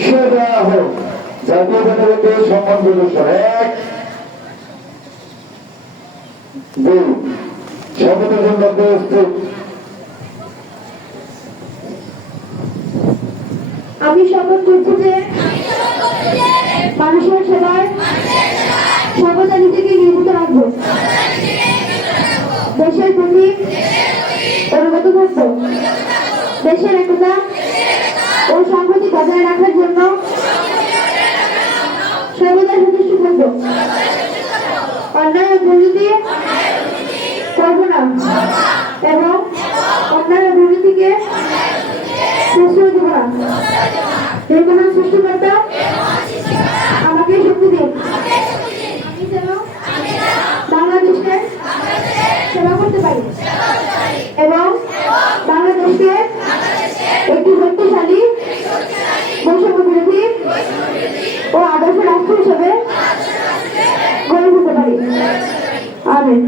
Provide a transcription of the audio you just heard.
সোজা হোক জাতীয় জনগণকে সম্মান প্রদর্শন এক দুই প্রস্তুত আমি শপথ করছি যে মানুষের সেবায় সর্বদা নিজেকে নিয়োজিত রাখব। দেশের প্রতি অনুগত থাকব। দেশের একতা বজায় রাখার জন্য সর্বদা সচেষ্ট থাকব। অন্যায় দুর্নীতি করব না। এবং অন্যায় দুর্নীতিকে প্রশ্রয় দেবো না। যে কোনো সৃষ্টিকর্তা আমাকে শক্তি দিন। আমি বাংলাদেশকে সেবা করতে পারি। ও আদর্শ রাষ্ট্র হিসেবে গড়ে তুলতে পারি। আমেন।